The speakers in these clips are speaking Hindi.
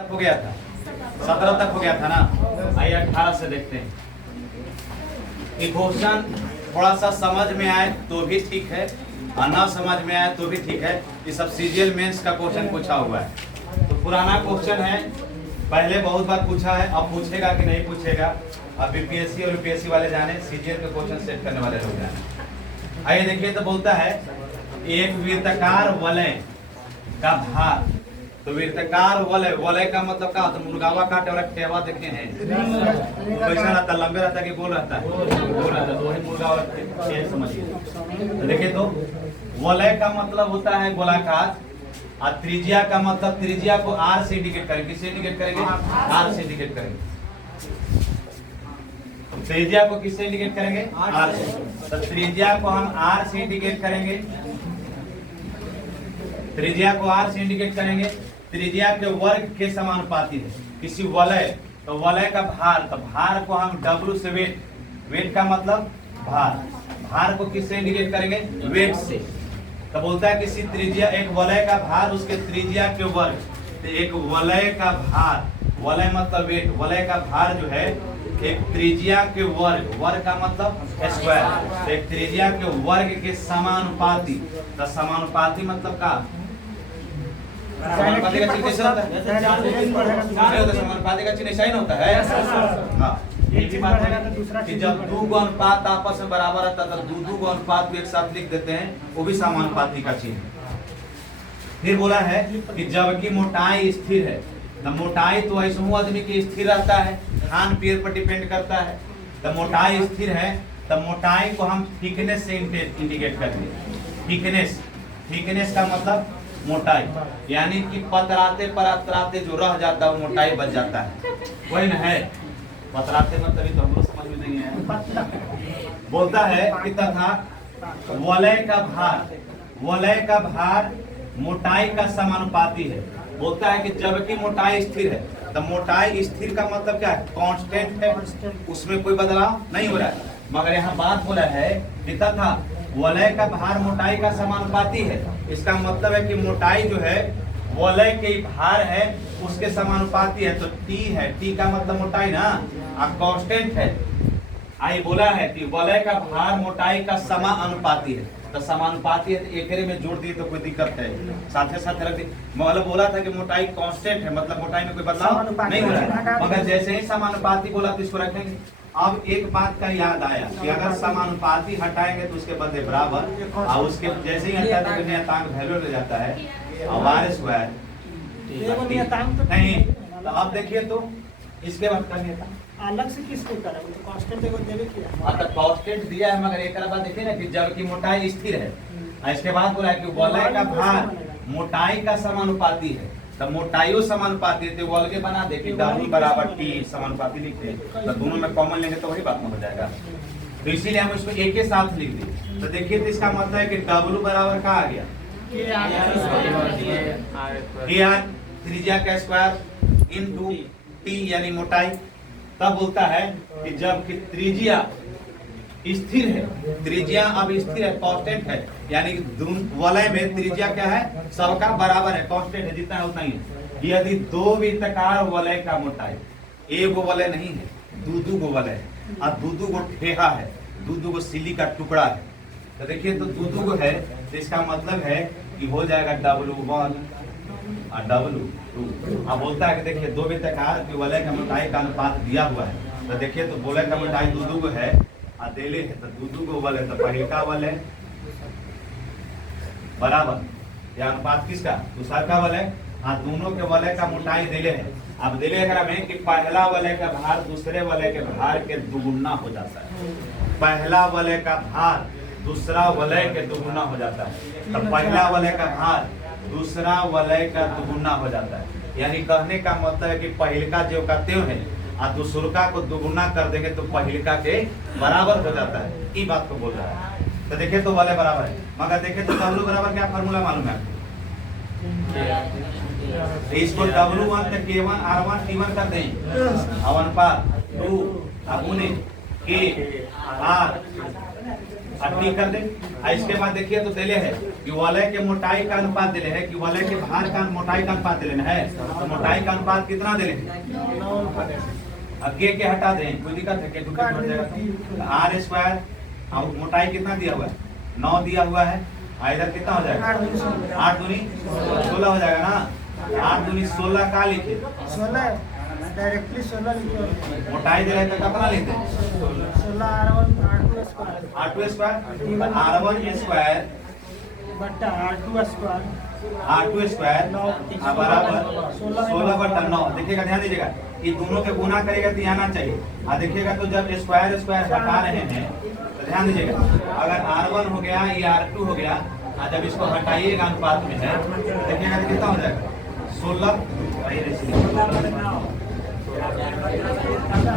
तक हो गया था, 17 तक हो गया था ना। आइए 18 से देखते हैं। ये क्वेश्चन थोड़ा सा समझ में आए तो भी ठीक है और ना समझ में आए तो भी ठीक है। ये सब सीजीएल मेंस का क्वेश्चन पूछा हुआ है। तो पुराना क्वेश्चन है, पहले बहुत बार पूछा है, अब पूछेगा कि नहीं पूछेगा। अब बीपीएससी और यूपीएससी वाले जाने, सीजीएल के क्वेश्चन सेट करने वाले लोग जाने। आइए देखिए, तो बोलता है एक वृत्ताकार वलय का भार। तो वृत्ताकार वलय, वलय का मतलब क्या होता है? मुर्गावा काटे वाला टेवा देखे हैं, कैसा रहता? लंबे रहता कि गोल रहता है? गोल रहता है। तो वही मुर्गा वाला खेल समझिए। तो देखिए, तो वलय का मतलब होता है गोलाकार और त्रिज्या का मतलब, त्रिज्या को आर से इंडिकेट करेंगे। किससे इंडिकेट करेंगे? आर से इंडिकेट करेंगे। त्रिज्या को किससे इंडिकेट करेंगे? आर से। तो त्रिज्या को हम आर से इंडिकेट करेंगे। त्रिज्या को आर से इंडिकेट करेंगे। त्रिज्या के वर्ग के समानुपाती है किसी वलय। तो वलय का भार, तो भार को हम W से वेट, वेट का मतलब भार, भार को किससे इंडिकेट करेंगे? वेट से। तो बोलता है किसी त्रिज्या, एक वलय का भार उसके त्रिज्या के वर्ग। तो एक वलय का भार, वलय मतलब वेट, वलय का भार जो है एक त्रिज्या के वर्ग, वर्ग का मतलब स्क्वायर, एक त्रिज्या के वर्ग के समानुपाती। तो समानुपाती मतलब का समानुपाती का चिन्ह कैसे होता है? समानुपाती का चिन्ह ऐसा ही होता है। हाँ, ये भी बात है कि जब दो गो अनुपात आपस में बराबर रहता है तो दो अनुपात भी एक साथ लिख देते हैं, वो भी समानुपाती का चिन्ह। फिर बोला है कि जबकि मोटाई स्थिर है। तो मोटाई तो ऐसा आदमी की स्थिर रहता है, खान पीन पर डिपेंड करता है। तो मोटाई स्थिर है, तो मोटाई को हम थिकनेस से इंडिकेट करेंगे। थिकनेस, थिकनेस का मतलब मोटाई, यानी कि पतराते परातराते जो रह जाता है वो मोटाई बच जाता है, वही ना है। पतराते मतलब तो हम लोग समझ में नहीं है। बोलता है कि तथा वलय का भार, वलय का भार मोटाई का समानुपाती है। बोलता है कि जबकि मोटाई स्थिर है, तो मोटाई स्थिर का मतलब क्या है? कांस्टेंट है, उसमें कोई बदलाव नहीं हो रहा है। मगर यहाँ बात बोला है कि तथा वलय का भार मोटाई का समानुपाती है। इसका मतलब है कि मोटाई जो है वलय के भार है उसके समानुपाती है। तो टी है, टी का मतलब मोटाई ना, और कांस्टेंट है। आई बोला है कि वलय का भार मोटाई का समानुपाती है। तो समानुपाती है तो एकरे में जोड़ दिए तो कोई दिक्कत है, साथ साथ रख दिए। मतलब बोला था कि मोटाई कांस्टेंट है, मतलब मोटाई में कोई बदलाव नहीं हो रहा है। मगर जैसे ही समानुपाती बोला तो इसको रखेंगे। अब एक बात का याद आया कि अगर समानुपाती हटाएंगे तो उसके बदले बराबर, और उसके जैसे ही हटाते तो नियतांक वैल्यू ले जाता है और आर स्क्वायर नहीं। तो अब देखिए, तो इसके बाद का नियतांक अलग से किसको करा? तो कांस्टेंट देखो देवे किया। हाँ, तो कांस्टेंट दिया है, मगर एक बात देखिए ना कि जबकि मोटाई स्थिर है, इसके बाद बोला है कि वलय का भार मोटाई का समानुपाती है। तो मोटाई समानुपाती है तो वलय बना दे कि W बराबर T समानुपाती लिखते हैं। तो दोनों में कॉमन लेंगे तो वही बात में हो जाएगा। तो इसीलिए हम इसको एक के साथ लिख दें। तो देखिए, तो इसका मतलब है कि W बराबर क्या आ गया? KR, त्रिज्या का स्क्वायर इनटू T यानी मोटाई। तब बोलता है कि जब कि त्रिज्या स्थिर है, त्रिज्या अब स्थिर है, कांस्टेंट है, यानी कि वलय में त्रिज्या क्या है? सबका बराबर है, कांस्टेंट है, जितना है उतना ही है। यदि दो वृत्ताकार वलय का मोटाई, एक वलय नहीं है, दो गो वलय है, और दो गो ठेहा है, दो गो सिली का टुकड़ा है। तो देखिए, तो दो गो है, तो इसका मतलब है कि हो जाएगा W1 और W2। अब बोलता है कि देखिए दो वृत्ताकार के वलय का मोटाई का अनुपात दिया हुआ है। तो देखिए, तो वलय का मोटाई दो गो है और देले है, तो दो गो वलय, तो पहले का वलय बराबर या अनुपात किसका? दूसरा का वलय। हाँ, दोनों के वलय का मोटाई देले है। अब देले एकरा में कि पहला वलय का भार दूसरे वलय के भार के दुगुना हो जाता है। पहला वलय का भार दूसरा वलय के दुगुना हो जाता है। तो पहला वलय का भार दूसरा वलय का दुगुना हो जाता है। यानी कहने का मतलब है कि पहिलका जो का त्यों है और दूसरका को दुगुना कर देंगे तो पहिलका के बराबर हो जाता है। ये बात को बोल रहा है। तो देखिए, तो वलय बराबर है, मगर देखिए तो W बराबर क्या फॉर्मूला मालूम है? तो इसको W1 तक K1 R1 T1 कर दें, और अनुपात 2 गुने K R टी कर दे। इसके बाद देखिए तो दिले है कि वलय के मोटाई का अनुपात दिले है कि वलय के भार का मोटाई का अनुपात दिले है। तो मोटाई का अनुपात कितना दिले है? अब के हटा दें, कोई दिक्कत है? के टू हट जाएगा। आर स्क्वायर अब मोटाई कितना दिया हुआ है? 9 दिया हुआ है। इधर कितना हो जाएगा? 8 दूनी 16 हो जाएगा ना। 8 दूनी 16 का लिखे 16 डायरेक्टली 16 लिखे। मोटाई दे रहे तो कितना लिखते हैं? 16 R1 R2 square R2 square R1 square बट्टा R2 स्क्वायर R2 स्क्वायर बराबर 16/9। देखिएगा, ध्यान दीजिएगा, ये दोनों के गुना करेगा तो आना चाहिए। देखिएगा तो जब स्क्वायर स्क्वायर हटा रहे हैं तो ध्यान दीजिएगा, अगर R1 हो गया ये R2 हो गया, जब इसको हटाइएगा अनुपात में है देखिएगा तो कितना हो जाएगा? 16।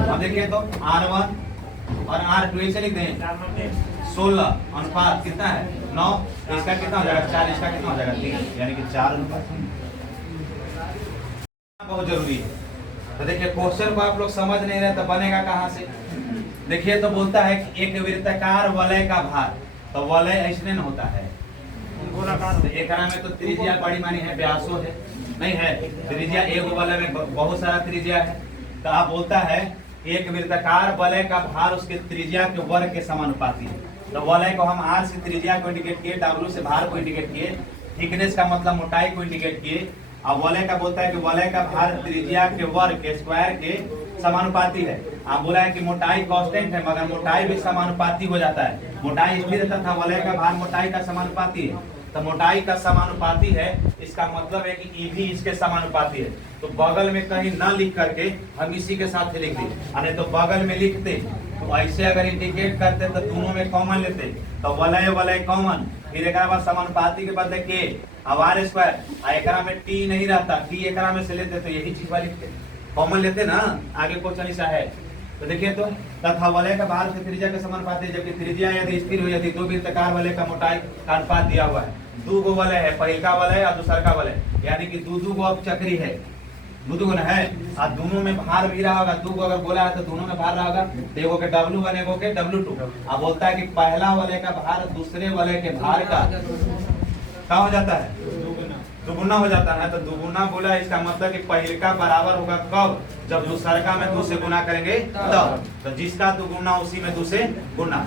अब देखिए तो R1 और R2 ऐसे लिख दें 16 अनुपात कितना है? 9। इसका कितना हो जाएगा? 4। इसका कितना हो जाएगा? 3, यानी कि 4 अनुपात। बहुत जरूरी है। तो देखिए क्वेश्चन को आप लोग समझ नहीं रहे तो बनेगा कहाँ से? देखिए तो बोलता है कि एक वृत्ताकार वलय का भार, तो वलय ऐसे न होता है गोलाकार। तो एक में तो त्रिज्या बड़ी मानी है, व्यासो है नहीं है, त्रिज्या एक वलय में बहुत सारा त्रिज्या है। तो आप बोलता है एक वृत्ताकार वलय का भार उसके त्रिज्या के वर्ग के समानुपाती है। तो वलय को हम आर से त्रिज्या को इंडिकेट किए, डब्ल्यू से भार को इंडिकेट किए, थिकनेस का मतलब मोटाई को इंडिकेट किए। अब वलय का बोलता है कि वलय का भार त्रिज्या के वर्ग के स्क्वायर के समानुपाती है। आप बोला है कि मोटाई कांस्टेंट है, मगर मोटाई भी समानुपाती हो जाता है। मोटाई स्थिर तथा वलय का भार मोटाई का समानुपाती है। तो मोटाई का समानुपाती है, इसका मतलब है कि ई भी इसके समानुपाती है। तो बगल में कहीं न लिख करके हम इसी के साथ लिख दें, नहीं तो बगल में लिखते तो ऐसे अगर इंडिकेट करते तो दोनों में कॉमन लेते, तो वलय वलय कॉमन, फिर एक बाद समानुपाती के बदले के अब आर स्क्वायर, एकरा में टी नहीं रहता, टी एकरा में से लेते तो यही चीज लिखते, कॉमन लेते ना। आगे क्वेश्चन ऐसा है तो देखिए तो तथा वलय का भार से त्रिज्या के समानुपाती है, जबकि त्रिज्या यदि स्थिर हो, यदि दो वृत्ताकार वलय का मोटाई का अनुपात दिया हुआ है। दो गो वलय है, पहल का वलय और दूसरा का वलय, यानी कि दो गो अब चक्री है, दो न है, और दोनों में भार भी रहा होगा। दो गो अगर बोला है तो दोनों में भार रहा होगा, एगो के W1 एगो के W2। अब बोलता है कि पहला वलय का भार दूसरे वलय के भार का क्या हो जाता है? दुगुना हो जाता है। तो दुगुना बोला, इसका मतलब कि पहले का बराबर होगा कब? जब दूसरा का में 2 से गुना करेंगे तब। तो जिसका दुगुना उसी में 2 से गुना।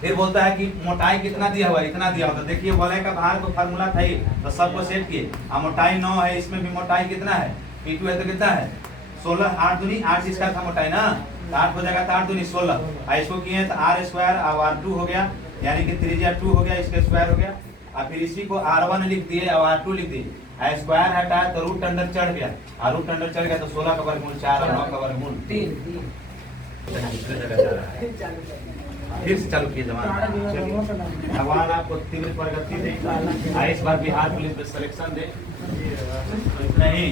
फिर बोलता है कि मोटाई कितना दिया हुआ है? इतना दिया हुआ। तो देखिए वलय का भार को फार्मूला था ही, तो सबको सेट किए। अब मोटाई 9 है, इसमें भी मोटाई कितना है? P2 है तो कितना है? 16। 8 दूनी 8 इसका था मोटाई ना, तो 8 हो जाएगा, तो 8 दूनी 16। इसको किए तो R स्क्वायर और R2 हो गया, यानी कि त्रिज्या 2 हो गया, इसके स्क्वायर हो गया। और फिर इसी को R1 लिख दिए और R2 लिख दिए। स्क्वायर हटाया तो रूट अंडर चढ़ गया, और रूट अंडर चढ़ गया तो 16 का वर्गमूल 4 और 9 का वर्गमूल 3। फिर से चालू किए जमाना। भगवान आपको तीव्र प्रगति दे, इस बार बिहार पुलिस में सिलेक्शन दे। नहीं,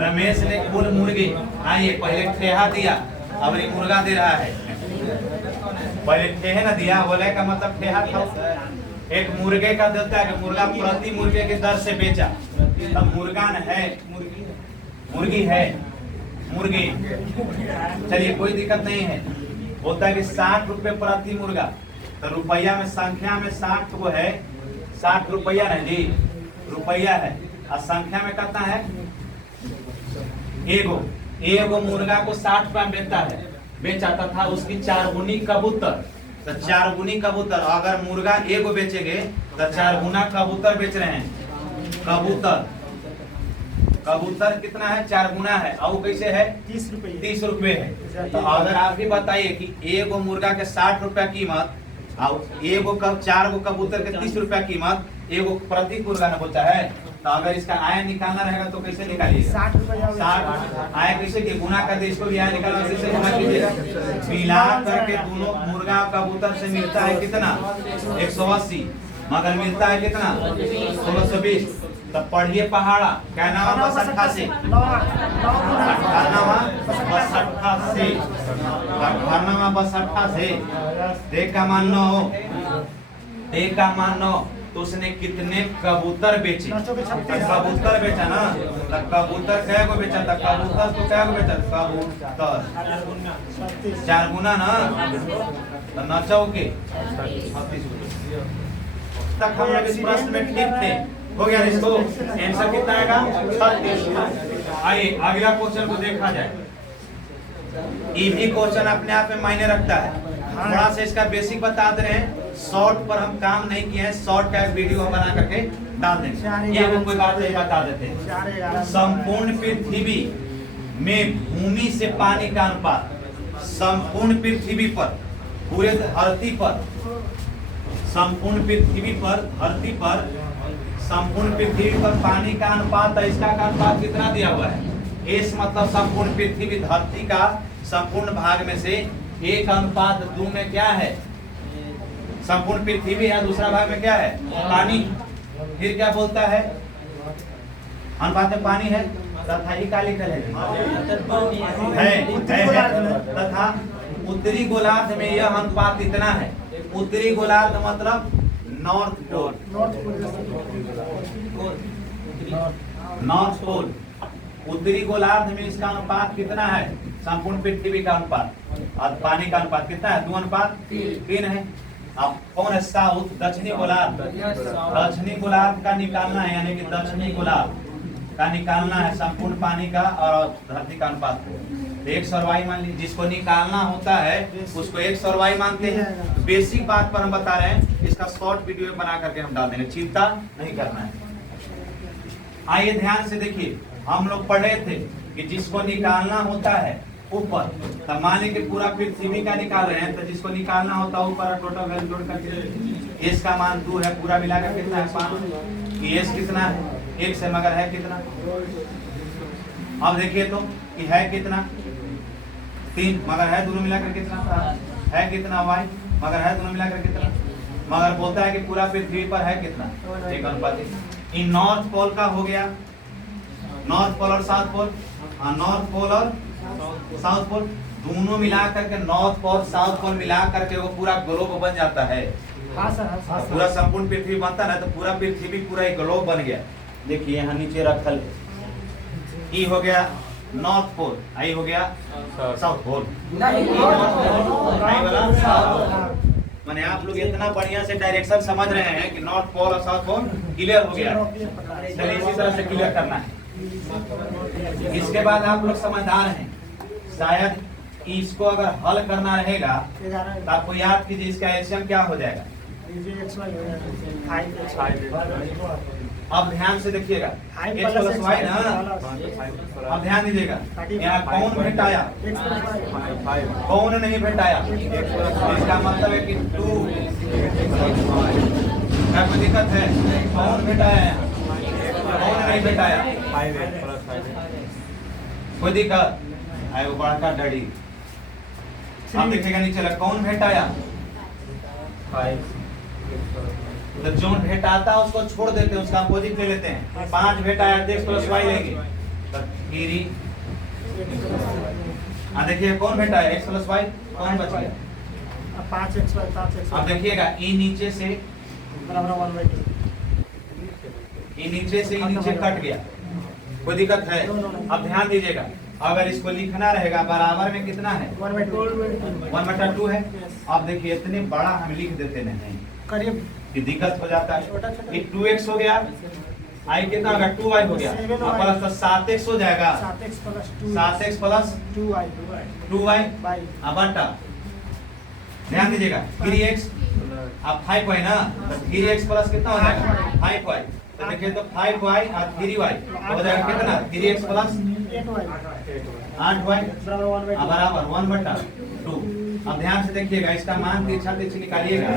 रमेश ने कुल मुर्गी, आइए पहले ठेहा दिया, अब ये मुर्गा दे रहा है। पहले ठेहे ना दिया, वलय का मतलब ठेहा था। एक मुर्गे का देता है कि मुर्गा प्रति मुर्गे के दर से बेचा, अब मुर्गा न है, मुर्गी है, मुर्गी। चलिए कोई दिक्कत नहीं है। बोलता है कि 60 रुपए प्रति मुर्गा, तो रुपया में संख्या में 60 को है, 60 रुपया ना जी, रुपया है, और संख्या में कितना है? एगो मुर्गा को 60 रुपया बेचता है, बेचा तथा उसकी 4 गुनी कबूतर, तो 4 गुनी कबूतर। अगर मुर्गा एगो बेचेंगे तो 4 गुना कबूतर बेच रहे हैं। कबूतर कितना है? 4 गुना है, और कैसे है? 30 रुपए है। तो अगर आप भी बताइए कि एगो मुर्गा के 60 रुपया कीमत और एगो 4 गो कबूतर के 30 रुपया कीमत, एगो प्रति मुर्गा न होता है। तो अगर इसका आय निकालना रहेगा तो कैसे निकालिएगा? 60 रुपया 60 आय कैसे कि गुना कर दे, इसको भी आय निकालना, कैसे गुना कीजिएगा? मिला करके दोनों मुर्गा कबूतर से मिलता है कितना? 180, मगर मिलता है कितना? 1620। तब पढ़िए पहाड़ा, क्या नाम? बसट्ठा से, 98 बसट्ठा से। देख का मान 9, देख का मान 9, तो उसने कितने कबूतर बेचे? दसों के 36। कबूतर बेचा ना, तो कबूतर कै को बेचा था? कबूतर तो कै को बेचा? कबूतर 4 गुना ना, तो नचौ के 36 तक हम लोग इस प्रश्न में ठीक थे। हो गया इसको आंसर कितना आएगा? 36। आइए अगला क्वेश्चन को देखा जाए। ये भी क्वेश्चन अपने आप में मायने रखता है, थोड़ा सा इसका बेसिक बता दे रहे हैं। शॉर्ट पर हम काम नहीं किए हैं, शॉर्ट का एक वीडियो हम बना करके डाल देंगे। ये वो कोई बात नहीं बता देते हैं। संपूर्ण पृथ्वी में भूमि से पानी का अनुपात, संपूर्ण पृथ्वी पर, पूरे धरती पर, संपूर्ण पृथ्वी पर, धरती पर, संपूर्ण पृथ्वी पर पानी का अनुपात है। इसका अनुपात कितना दिया हुआ है? इस मतलब संपूर्ण पृथ्वी धरती का संपूर्ण भाग में से 1:2 में क्या है? संपूर्ण पृथ्वी है, दूसरा भाग में क्या है? पानी। फिर क्या बोलता है? अनुपात में पानी है तथा ही का लिखल है तथा उत्तरी गोलार्ध में यह अनुपात इतना है। उत्तरी गोलार्ध मतलब नॉर्थ पोल, नॉर्थ पोल। उत्तरी गोलार्ध में इसका अनुपात कितना है? संपूर्ण पृथ्वी का अनुपात और पानी का अनुपात कितना है? 2:3 है। अब कौन है? साउथ, दक्षिणी गोलार्ध। दक्षिणी गोलार्ध का निकालना है, यानी कि दक्षिणी गोलार्ध का निकालना है संपूर्ण पानी का और धरती का अनुपात को। तो 1/y मान लीजिए, जिसको निकालना होता है उसको 1/y मानते हैं। बेसिक बात पर हम बता रहे हैं, इसका शॉर्ट वीडियो बना करके हम डाल देंगे, चिंता नहीं करना है। आइए ध्यान से देखिए, हम लोग पढ़े थे कि जिसको निकालना होता है ऊपर, तो मान लीजिए पूरा पृथ्वी का निकाल रहे हैं, तो जिसको निकालना होता है ऊपर टोटल वैल्यू जोड़ करके इसका मान 2 है, पूरा मिलाकर कितना है? 5। एस कितना है? 1 से मगर है कितना? अब देखिए तो कि है कितना? 3 मगर है दोनों मिलाकर कितना? है कितना? y मगर है दोनों मिलाकर कितना? मगर बोलता है कि पूरा पृथ्वी पर है कितना? 1:3। इन नॉर्थ पोल का हो गया, नॉर्थ पोल और साउथ पोल, नॉर्थ पोल और साउथ पोल दोनों मिला करके, नॉर्थ पोल साउथ पोल मिला करके वो पूरा ग्लोब बन जाता है। पूरा संपूर्ण पृथ्वी बनता है ना, तो पूरा पृथ्वी पूरा एक ग्लोब बन गया। देखिए यहाँ नीचे रखल है, ई हो गया नॉर्थ पोल, आई हो गया साउथ पोल। माने आप लोग इतना बढ़िया से डायरेक्शन समझ रहे हैं कि नॉर्थ पोल और साउथ पोल क्लियर हो गया। चलिए इसी तरह से क्लियर करना है। इसके बाद आप लोग समझदार हैं, शायद इसको अगर हल करना रहेगा तो आपको याद कीजिए इसका एलसीएम क्या हो जाएगा। अब ध्यान से देखिएगा, x + y ना, अब ध्यान दीजिएगा, यहाँ कौन भेटाया? कौन नहीं भेटाया? इसका मतलब है कि 2 क्या कोई दिक्कत है? कौन भेटाया? कौन नहीं भेटाया? कोई दिक्कत है? वो बड़ा डड़ी। आप देखिएगा नीचे लगा कौन भेटाया? 5। तो जो भेटाता है उसको छोड़ देते हैं, उसका अपोजिट ले लेते हैं। 5 भेटाया तो x + y लेंगे, तो गिरी। देखिए कौन भेटाया? x + y, कौन बच गया? 5x। अब देखिएगा ई नीचे से बराबर 1/2। ये नीचे से ही नीचे कट गया, कोई दिक्कत है? अब ध्यान दीजिएगा, अगर इसको लिखना रहेगा बराबर में कितना है? 1/2 है। अब देखिए इतने बड़ा हम लिख देते नहीं, करीब कि दिक्कत हो जाता है। ये 2x हो गया, आई कितना होगा? 2y हो गया, प्लस तो 7x हो जाएगा। 7x + 2y बटा, ध्यान दीजिएगा 3x, अब 5 है ना, तो 3x प्लस कितना हो जाएगा? 5y। तो देखिए तो 5y और 3y हो जाएगा कितना? 3x + 8y बराबर 1/2। अब ध्यान से देखिएगा, इसका मान तिरछा निकालिएगा।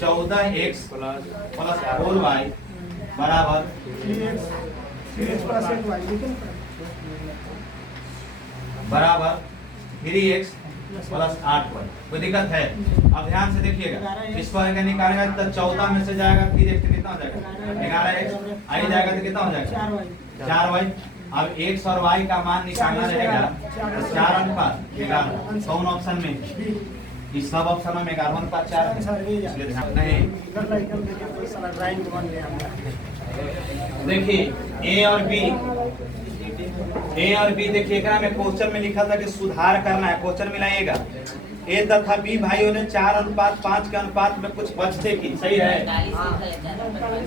14x + 4y बराबर 3x + 8y बराबर 3x + 8y। कोई दिक्कत है? अब ध्यान से देखिएगा, इसको अगर निकालेगा तो 14 में से जाएगा 3x तो कितना हो जाएगा? 11x। आई जाएगा तो कितना हो जाएगा? 4y। अब x और y का मान निकालना रहेगा, 4:11। कौन ऑप्शन में? इस सब ऑप्शन में 11:4 है, इसलिए ध्यान नहीं। इधर लाइकन देखिए कोई साला ड्राइंग बन गया हमने। देखिए ए और बी देखिए एकरा में क्वेश्चन में लिखा था कि सुधार करना है, क्वेश्चन मिलाइएगा। ए तथा बी भाइयों ने 4:5 के अनुपात में कुछ बचते की, सही है?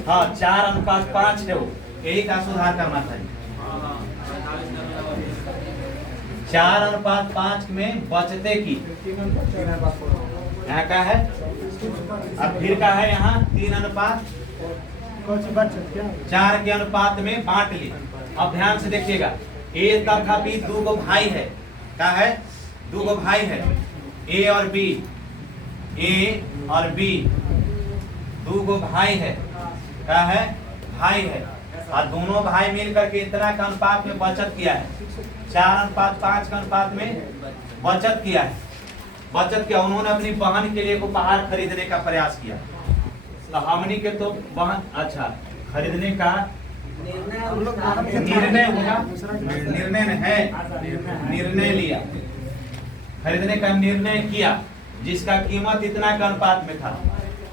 हाँ 4:5 है वो, यही का सुधार करना था। 4:5 में बचते की, यहाँ का है अब फिर का है यहाँ 3:4 के अनुपात में बांट ली। अब ध्यान से देखिएगा, ए तथा बी दो गो भाई है, क्या है? दो गो भाई है, ए और बी दो गो भाई है, क्या है? भाई है। और दोनों भाई मिल करके इतना का अनुपात में बचत किया है, 4:5 के अनुपात में बचत किया है। उन्होंने अपनी बहन के लिए उपहार खरीदने का प्रयास किया। तो हमनी के तो बहन अच्छा खरीदने का निर्णय होगा, निर्णय लिया, खरीदने का निर्णय किया, जिसका कीमत इतना का अनुपात में था।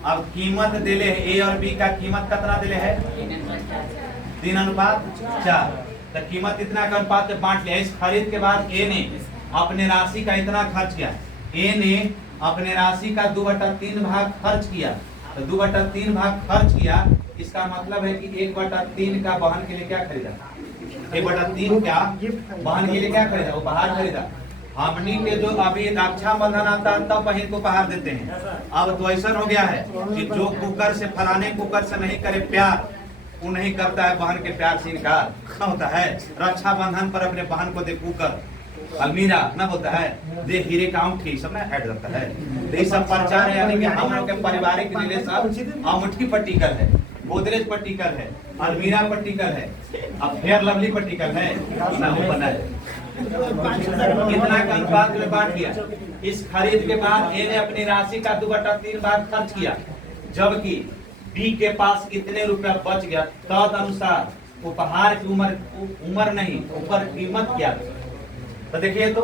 अब कीमत दिले है, ए और बी का कीमत कितना दिले है? 3:4। तो कीमत इतना का अनुपात में बांट लिया। इस खरीद के बाद ए ने अपने राशि का इतना खर्च किया, ए ने अपने राशि का 2/3 भाग खर्च किया। तो 2/3 भाग खर्च किया, इसका मतलब है कि 1/3 का बहन के लिए क्या खरीदा? 1/3 क्या बहन के लिए क्या खरीदा? उपहार खरीदा। हमनी के जो अभी रक्षाबंधन आता है तब बहन को उपहार देते हैं। अब तो ऐसा हो गया है कि जो कुकर से फलाने कुकर से नहीं करे प्यार, वो नहीं करता है बहन के प्यार से इनकार न होता है। रक्षाबंधन पर अपने बहन को दे कुकर, अलमीरा न होता है, दे हीरे का अंगूठी, सब ना ऐड करता है। तो ये सब प्रचार है, यानी कि हम लोग के पारिवारिक रिलेशन अंगूठी पर टिकल है, गोदरेज पर टिकल है, अलमीरा पर टिकल है, अब फेयर लवली पर टिकल है, ना हो बना है। इतना का अनुपात में बांट दिया। इस खरीद के बाद ए ने अपनी राशि का 2/3 भाग खर्च किया, जबकि बी के पास इतने रुपया बच गया। तद अनुसार उपहार की उम्र नहीं, ऊपर कीमत क्या? तो देखिए, तो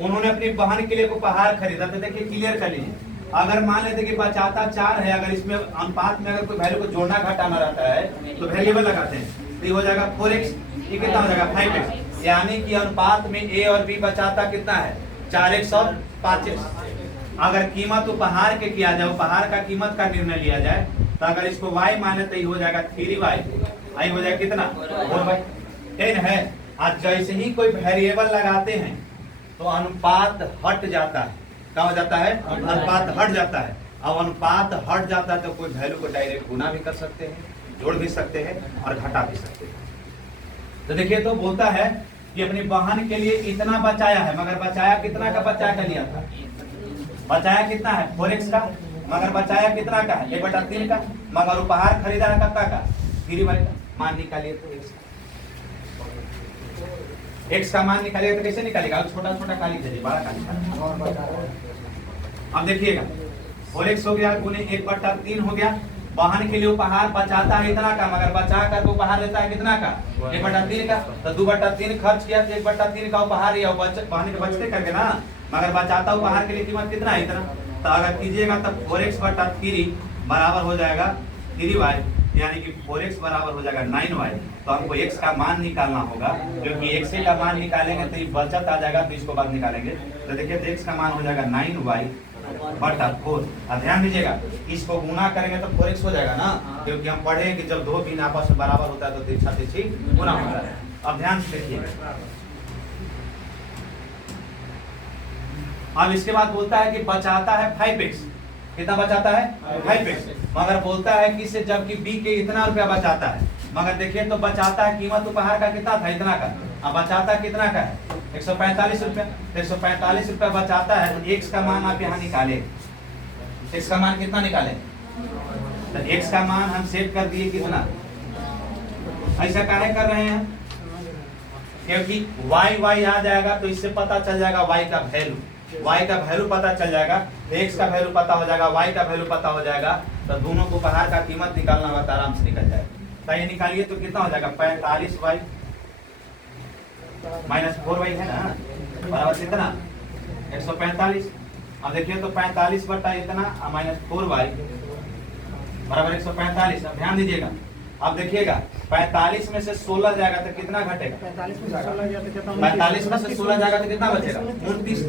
उन्होंने अपनी बहन के लिए उपहार खरीदा। तो देखिए क्लियर कर लीजिए, अगर मान लेते कि बचाता 4 है, अगर इसमें अनुपात में अगर कोई वैल्यू को जोड़ना घटाना रहता है तो वेरिएबल लगाते हैं, तो ये हो जाएगा 4x, ये कितना हो जाएगा 5x। यानी कि अनुपात में ए और बी बचाता कितना है? 4x और 5x। अगर कीमत उपहार के किया जाए, उपहार का कीमत का निर्णय लिया जाए, तो अगर इसको y माने तो ये हो जाएगा 3y, आई हो जाएगा कितना? 4y। 10 है। आज जैसे ही कोई वेरिएबल लगाते हैं तो अनुपात हट जाता है। क्या हो जाता है? अनुपात हट जाता है। अब अनुपात हट जाता है तो कोई वैल्यू को डायरेक्ट गुना भी कर सकते हैं, जोड़ भी सकते हैं और घटा भी सकते हैं। तो देखिए, तो बोलता है कि अपनी बहन के लिए इतना बचाया है, मगर बचाया कितना का बचा कर लिया था? बचाया कितना है? 4x का, मगर बचाया कितना का है? 1/3 का, मगर उपहार खरीदा है कितना का? 3y का। मान निकालिए तो x का मान निकालिएगा तो कैसे निकालेगा? छोटा छोटा काली दीजिए, बड़ा काली। अब देखिएगा 4x हो गया गुने 1/3 हो गया। बहन के लिए उपहार बचाता है इतना का, मगर बचा कर उपहार देता है कितना का? 1/3 का। तो 2/3 खर्च किया तो 1/3 का उपहार या बहन के बचते करके ना, मगर बचाता उपहार के लिए कीमत कितना है? इतना। तो अगर कीजिएगा तब 4x/3 बराबर हो जाएगा 3y, यानी कि 4x बराबर हो जाएगा 9y। तो हमको x का मान निकालना होगा, क्योंकि x का मान निकालेंगे तो ये बचत आ जाएगा, तो इसको बाद निकालेंगे। तो देखिए, तो x का मान हो जाएगा 9y/4। ध्यान दीजिएगा, इसको गुना करेंगे तो 4x हो जाएगा ना, क्योंकि हम पढ़े कि जब दो भिन्न आपस में बराबर होता है तो तिरछा तिरछी गुना होता है। अब ध्यान से देखिए, अब इसके बाद बोलता है कि बचाता है 5x। कितना बचाता है? 5x। मगर बोलता है कि इसे जबकि बी के इतना रुपया बचाता है, मगर देखिए तो बचाता है, कीमत उपहार का कितना था? इतना का। अब बचाता कितना का है? 145 रुपया। 145 रुपया बचाता है, तो x का मान आप यहाँ निकाले। x का मान कितना निकाले? तो x का मान हम सेट कर दिए कितना? ऐसा काहे कर रहे हैं? क्योंकि y आ जाएगा तो इससे पता चल जाएगा y का वैल्यू, y का वैल्यू पता चल जाएगा, x का वैल्यू पता हो जाएगा, y का वैल्यू पता हो जाएगा, तो दोनों को उपहार का कीमत निकालना होगा तो आराम से निकल जाएगा। तो ये निकालिए तो कितना हो जाएगा? 45y - 4y है ना, बराबर कितना? 145। अब देखिए तो 45 बटा इतना माइनस 4y बराबर 145। अब ध्यान दीजिएगा, अब देखिएगा 45 में से 16 जाएगा तो कितना घटेगा? 45 में से 16 गया तो कितना? 45 में से 16 जाएगा तो कितना बचेगा? 29।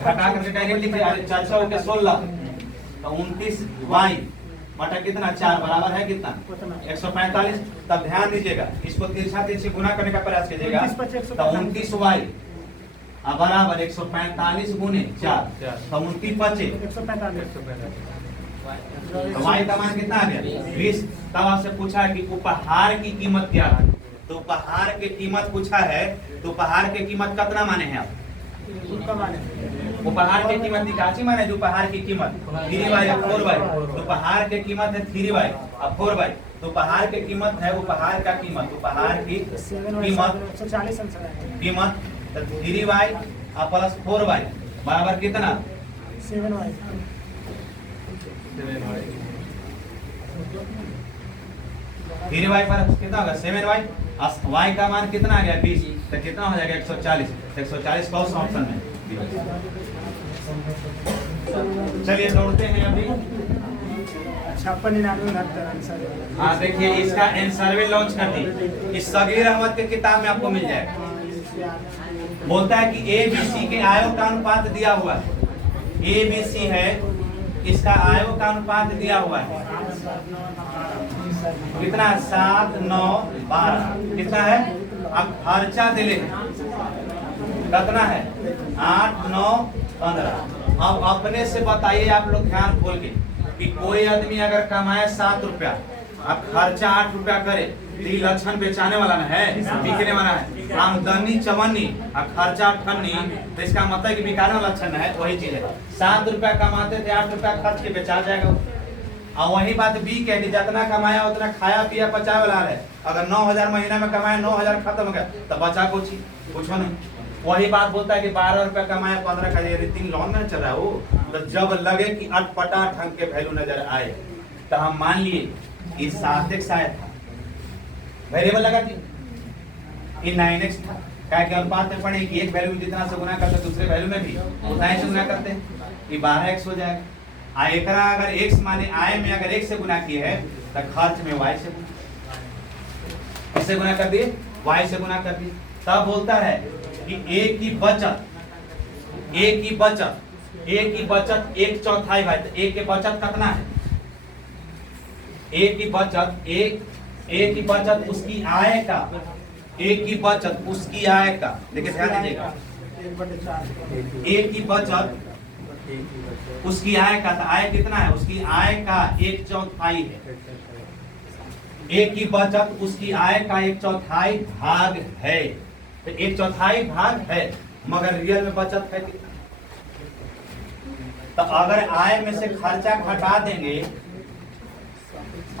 घटा करके डायरेक्ट लिखिए, अरे 4 हो गया 16 तो 29y बटा कितना 4 बराबर है कितना? 145। तब ध्यान दीजिएगा, इसको तिरछा तिरछी गुना करने का प्रयास कीजिएगा तो 29y बराबर 145 गुने 4 तो 29 बचे 145। तो y का मान कितना आ गया? 20। तब आपसे पूछा है कि उपहार की कीमत क्या है, तो उपहार की कीमत पूछा है, तो उपहार की कीमत कितना माने हैं आप? उपहार की कीमत निकासी माने जो उपहार की कीमत 3y और 4y, तो उपहार की कीमत है 3y और 4y, तो उपहार की कीमत है उपहार का कीमत, उपहार की कीमत तो 3y और प्लस 4y बराबर कितना? 7y। 3y पर कितना होगा? 7y। y का मान कितना आ गया? 20। तो कितना हो जाएगा? 140। 140 कौन सा ऑप्शन है? चलिए दौड़ते हैं अभी। 5699 आंसर। हाँ देखिए, इसका आंसर भी लॉन्च कर दी, इस सगीर अहमद के किताब में आपको मिल जाएगा। बोलता है कि ए बी सी के आयोग का अनुपात दिया हुआ है, ए बी सी है, इसका आयोग का अनुपात दिया हुआ है कितना? 7 9 12 कितना है? अब खर्चा दिले कितना है? 8 9 15। अब अपने से बताइए आप लोग ध्यान खोल के कि कोई आदमी अगर कमाए 7 रुपया, अब खर्चा 8 रुपया करे तो ये लक्षण बेचाने वाला ना है, बिकने वाला है। आमदनी 54 और खर्चा 58, तो इसका मतलब कि बिकाने वाला लक्षण है। वही चीज है, 7 रुपया कमाते थे, 8 रुपया खर्च के बेचा जाएगा। और वही बात बी के कि जितना कमाया उतना खाया पिया बचाए वाला है। अगर 9000 महीना में कमाया, 9000 खत्म हो गया तो बचा कुछ नहीं। वही बात बोलता है कि 12 रुपया कमाया 15 का रेटिंग लॉन में चल रहा है वो, तो जब लगे कि अटपटा ढंग के वैल्यू नजर आए तो हम मान लिए कि 7x आया था, वेरिएबल लगा दी, ये 9x था। क्या के अनुपात में पढ़े कि एक वैल्यू जितना से गुना करते दूसरे वैल्यू में भी उतना ही से गुना करते हैं, ये 12x हो जाएगा। एकरा अगर x माने आय में अगर 1 से गुना किए है तो खर्च में y से इससे गुना कर दिए, y से गुना कर दिए। तब बोलता है कि a की बचत 1/4 भाई, तो a की बचत कितना है? a की बचत उसकी आय का, a की बचत उसकी आय का, देखिए ध्यान दीजिएगा, a की बचत उसकी आय का, तो आय कितना है? उसकी आय का 1/4 है। a की बचत उसकी आय का 1/4 भाग है, तो 1/4 भाग है, मगर रियल में बचत है कितना? तो अगर आय में से खर्चा घटा देंगे,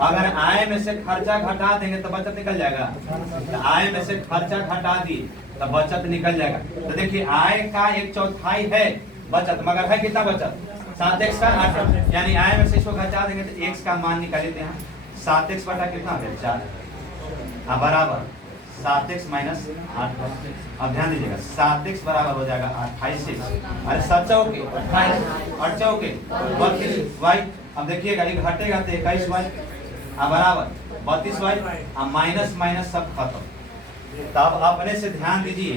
अगर आय में से खर्चा घटा देंगे तो बचत निकल जाएगा। तो आय में से खर्चा घटा दिए तो बचत निकल जाएगा। तो देखिए आय का 1/4 है बचत, मगर है कितना बचत? 7x का 8, यानी आय में से इसको घटा देंगे तो x का मान निकाल लेते हैं। 7x बटा कितना है? 4 बराबर 7x माइनस 8। अब ध्यान दीजिएगा, 7x बराबर हो जाएगा 28। अरे 7 चौके 28, 8 चौके 32y। अब देखिएगा ये घटेगा तो 21y बराबर 32y, माइनस माइनस सब खत्म। तब अपने से ध्यान दीजिए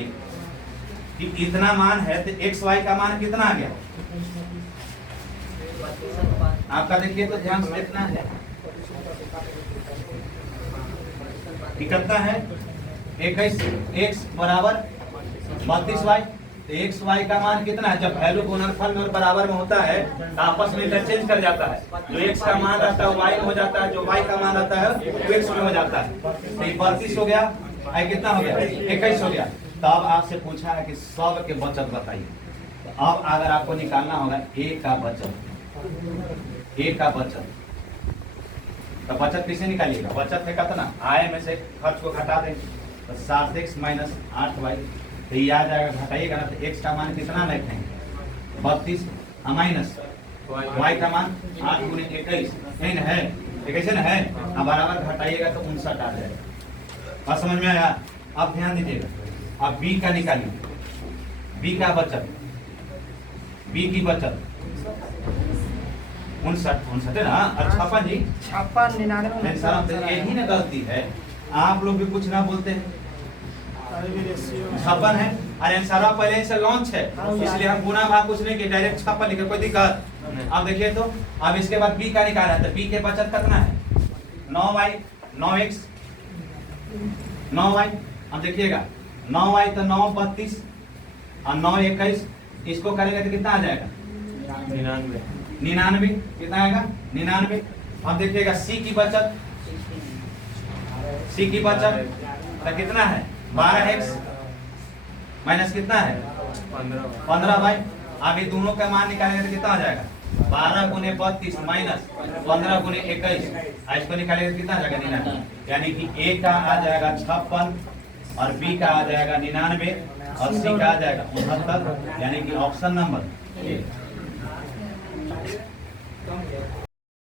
कि इतना मान है तो xy का मान कितना आ गया आपका? देखिए तो ध्यान से देखना है, कितना है? 21 x बराबर 32y, तो xy का मान कितना है? जब वैल्यू गुणनफल में बराबर में होता है तो आपस में इंटरचेंज कर जाता है, जो x का मान रहता है y में हो जाता है, जो y का मान रहता है वो x में हो जाता है। तो ये 32 हो गया, आई कितना हो गया? 21 हो गया। तो अब आपसे पूछा है कि सब के बचत बताइए। तो अब अगर आपको निकालना होगा a का बचत, a का बचत, तो बचत कैसे निकालिएगा? बचत है कितना? आय में से खर्च को घटा देंगे तो 7x माइनस 8y, तो ये आ जाएगा, घटाइएगा ना तो x का मान कितना रखेंगे? 32 माइनस y का मान 8 गुने 21 नहीं है, कैसे ना है? अब बराबर घटाइएगा तो 59 आ जाएगा। और समझ में आया? अब ध्यान दीजिएगा, अब b का निकालिए, b का बचत, b की बचत 59 है ना। और 56 जी 56, 99, नहीं सर यही ना गलती है, आप लोग भी कुछ ना बोलते हैं। 56 है और आंसर पहले से लॉन्च है, इसलिए हम गुना भाग कुछ नहीं किए, डायरेक्ट 56 लिखे, कोई दिक्कत। अब देखिए तो अब इसके बाद बी का निकाला है, तो बी के बचत कितना है 9y 9x 9y। अब देखिएगा 9y तो 9 32 और 9 21, इसको करेंगे तो कितना आ जाएगा 99। कितना आएगा 99। अब देखिएगा सी की बचत, सी की बचत तो कितना है 12x माइनस कितना है 15y। अब ये दोनों का मान निकालेंगे तो कितना आ जाएगा 12 गुने 32 माइनस 15 गुने 21, इसको निकालेंगे तो कितना आ जाएगा 99। यानी कि ए का आ जाएगा 56 और बी का आ जाएगा 99 और सी का आ जाएगा 69, यानी कि ऑप्शन नंबर ए।